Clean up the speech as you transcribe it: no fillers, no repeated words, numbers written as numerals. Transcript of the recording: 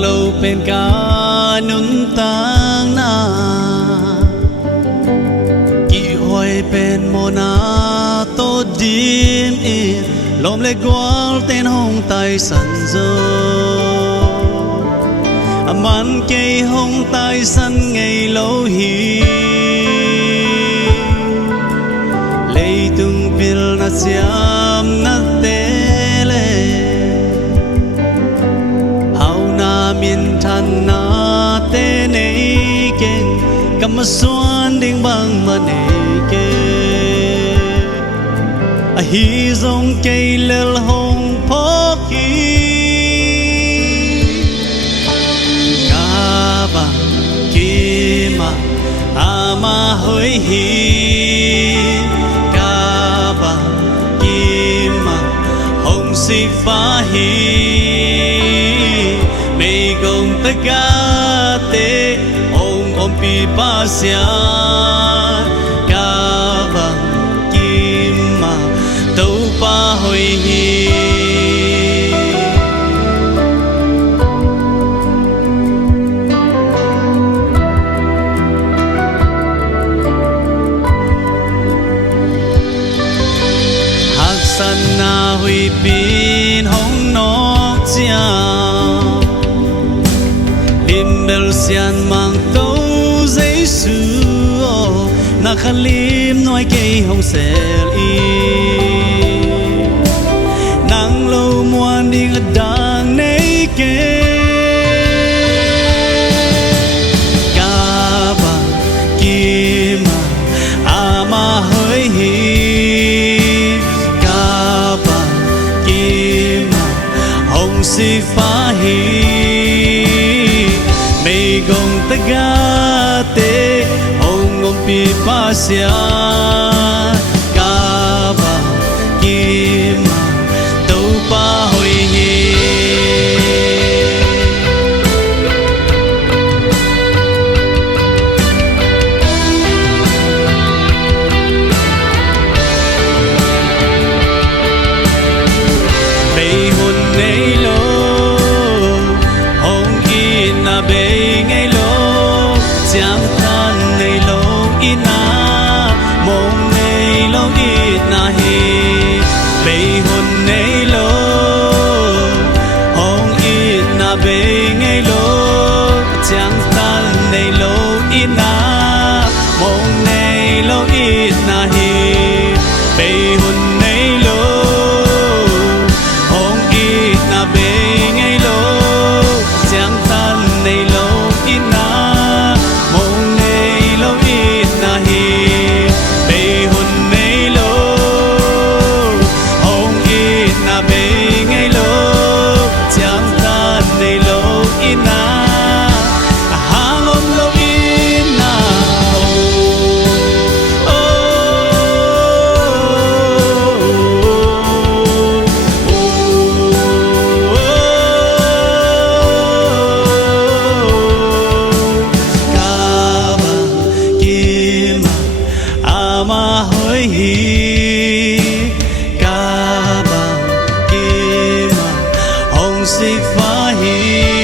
lâu bên cả nún tang na kỳ hoài bên mona to dim e lom le gwal ten hong tai san zo man cây hong tai san ngày lâu hi lei tung pil na siam na tele hau na min than na te nei ken kam suan ding bang ma nei ke a hi zong cây lel hong po ki ama hoi hi ca ba kim ma hồng si pha hi mei gong ta ga te om pi pa sia ca ba kim ma tau pa hoi hi san na hui pin hong nok chia lim bel sian mang tâu giấy su na khan lim nói cây hong sel i nang lâu muan ding dang nei ke ka ba kim ama hoi hi si pha hi mei gong ta ga te om pi pa sia ka ba kim tau pa hoi hi mei hun nei lo bê ngay lô chạm than này lô ina mong này lô ina hi bê hôn này lô hong ina bê ngay lô chạm than này lô ina mong này lô ina hi bê hôn này lô hong ina bê ngay lô chạm than này lâu ina mong này lâu ina hi bê hôn này lâu hong ina bê ngay lâu chạm tan này lâu ina hang om lâu ina ama hoi hi ca ba kim hồng si pha hi